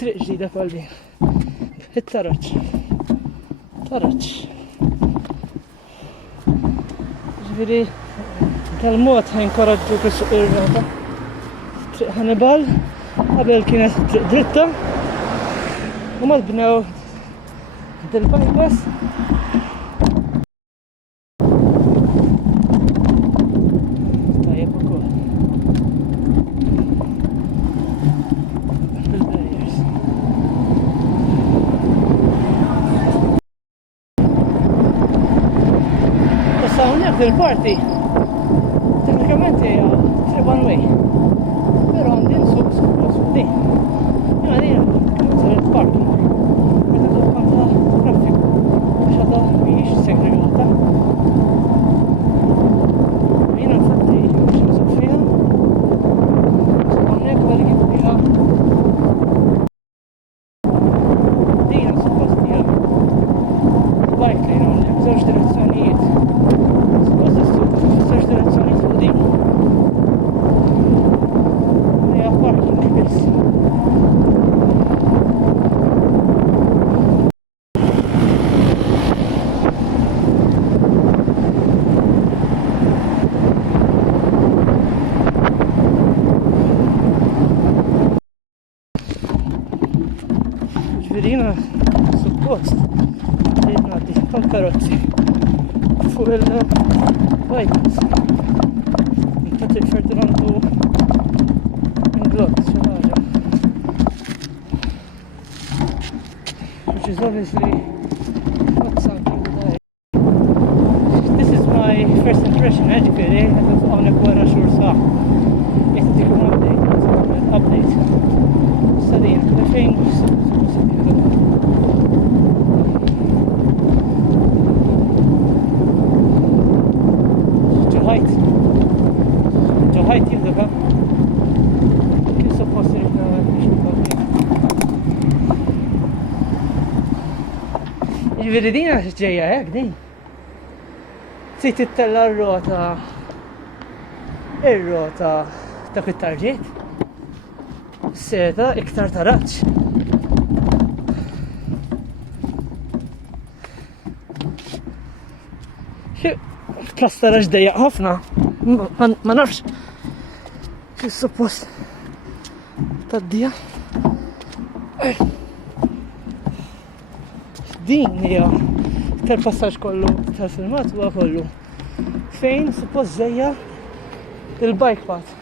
triq ġdida qalbi. It-taraċ. Taraċ. Ġifieri tal-mod ħajnkoraġġu suq ir-rota. Triq Ħanibal qabel kienet triq dritta u ma tbnew dil-bypass. Tajjeb ukoll. Bil-barriers. Issa hawnhekk dil-parti teknikament hija triq one way. Però għandi nsuq din. Jena din saret parking. Meta tkun kontra traffiku biex għadha mhijiex segregata. Jiena infatti biex nsuq fiha. Hawnhekk wara kif fiha. Din suppost hija bike lane hawnhekk żewġ direzzjonijiet. Suppost issuq żewġ direzzjonijiet fuq din. Ġvirina suppost li ngħaddi tal-karozzi fuq il-bypass. Infatti Ferdinandu inglot xi ħaġa. Which is obviously not something that this is my first impression ġifieri qed hawnhekk wara xhur sħaħ. Qed tikum update. Sadin, fejn ġoħajt jibdu ka kien suppost irridna biex nibgħu. Jiġifieri din għax ġejja hekk din. Trid tittella r-rota ir-rota dak it-tarġiet. Seta iktar taraġġ. Plastaraġ dejjaq ħafna. Ma nafx kif suppost taddija. Din hija tal-passaġġ kollu tal-filmat huwa kollu. Fejn suppost żejja il-bike path.